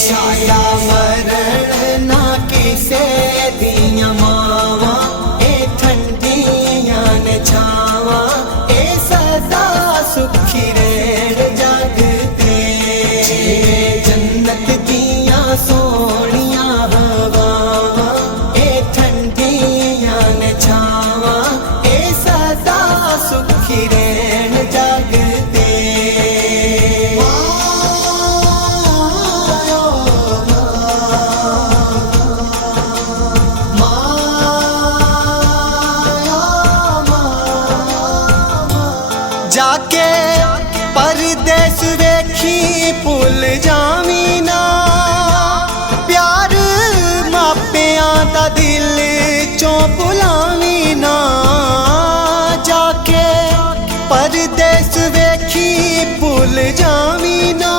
शाला मरण ना किसे दियां मावां ए ठंडियां ने छावां ए सदा सुखी रहण जग ते जन्नत दियां सोहणियां हवावां ए ठंडियां ने छावां ए सदा सुखी रहण जग ते जाके परदेस वेखी भुल जावी ना प्यार मापियां दा दिल चों भुलावी ना जाके परदेस वेखी भुल जावी ना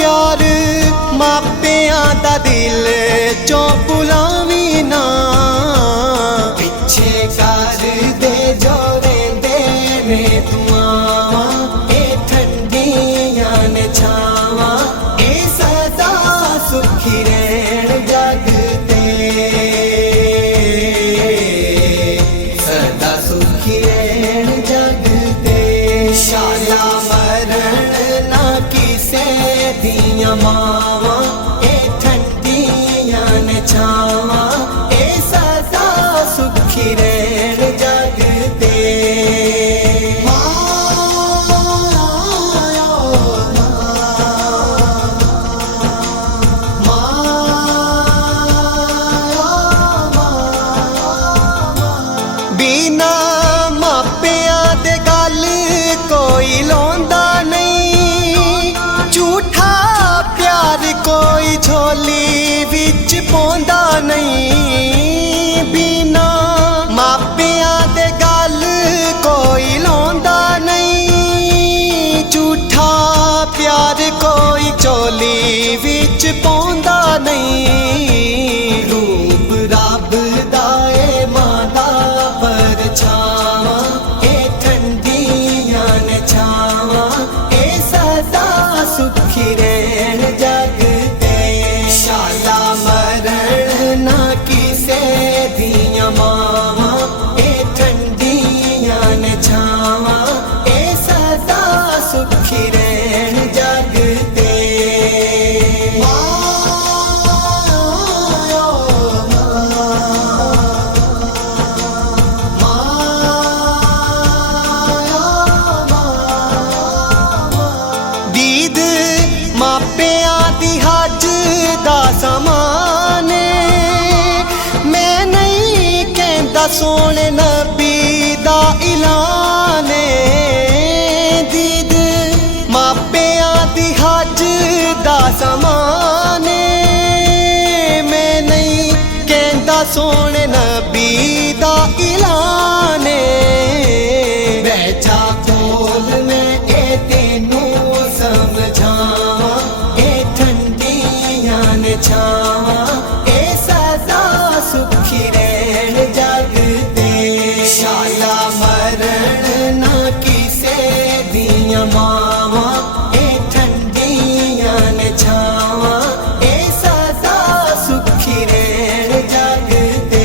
प्यार मापियां दा दिल चों भुलावी ना पिछे कर दे जोरे दुआवां ए ठंडियां ने छावां ए सदा सुखी रहण जग ते सदा सुखी रहण जग ते शाला मरण ना किसे दियां मावां ए ठंडियां ने छावां ए सदा सुखी रहण जग ते बिना मापियां दे गल कोई लौंदा नहीं झूठा प्यार कोई झोली विच पौंदा नहीं बिना मापियां दे गल कोई लौंदा नहीं झूठा प्यार कोई झोली विच पौंदा नहीं रूप रब दा ए मां दा परछावां ए ठंडियां ने छावां ए सदा सुखी रहण जग ते शाला मरण ना किसे दियां मावां ए ठंडियां ने छावां ए सदा सुखी रहण जग ते दीद मापियां दी हज दा समान मैं नहीं कहंदा सोने नबी दा ऐलान दीद मापियां दी हज दा समान मैं नहीं कहंदा सोने नबी दा ऐलान बैठा कोल में ए तेनू समझावां ए ठंडियां ने छावां ए सदा सुखी रहण जग ते शाला मरण ना किसे दियां मावां ए ठंडियां ने छावां ए सदा सुखी रहण जग ते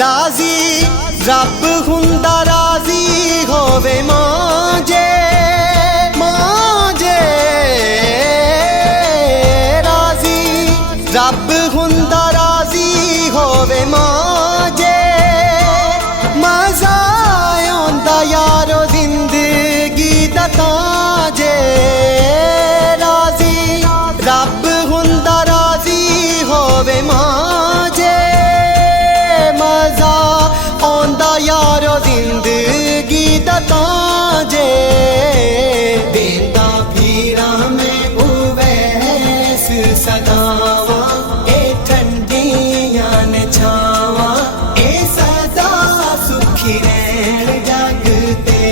राजी रब हुंदा राजी होवे मां जे राजी रब हुंदा राजी होवे मां जे मजा ਸੁਖੀ ਰਹਿਣ ਜਗ ਤੇ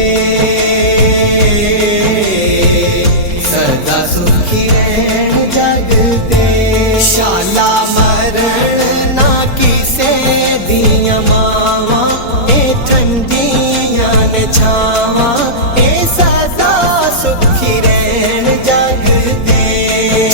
ਸਦਾ ਸੁਖੀ ਰਹਿਣ ਜਗ ਤੇ ਸ਼ਾਲਾ ਮਰਨ ਨਾ ਕਿਸੇ ਦੀਆਂ ਮਾਵਾਂ ਇਹ ਠੰਡੀਆਂ ਨੇ ਛਾਵਾਂ ਇਹ ਸਦਾ ਸੁਖੀ ਰਹਿਣ ਜਗ ਤੇ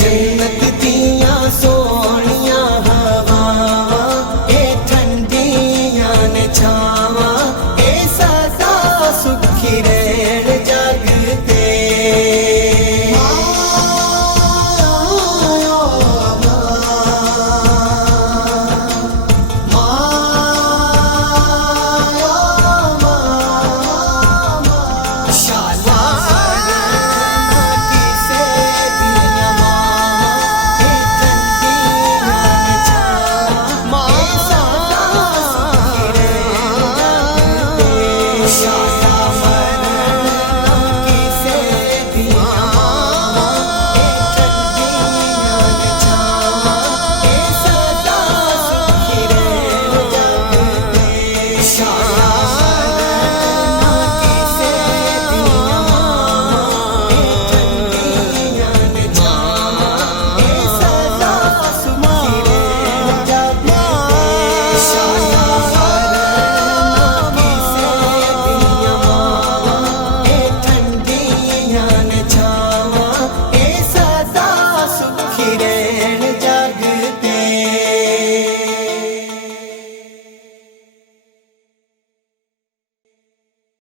ਜੰਨਤ ਦੀਆਂ ਸੋਹਣੀਆਂ ਹਵਾਵਾਂ ਇਹ ਠੰਡੀਆਂ ਨੇ ਛਾਵਾਂ ਇਹ ਸਦਾ ਸੁਖੀ ਰਹਿਣ ਜਗ ਤੇ shine.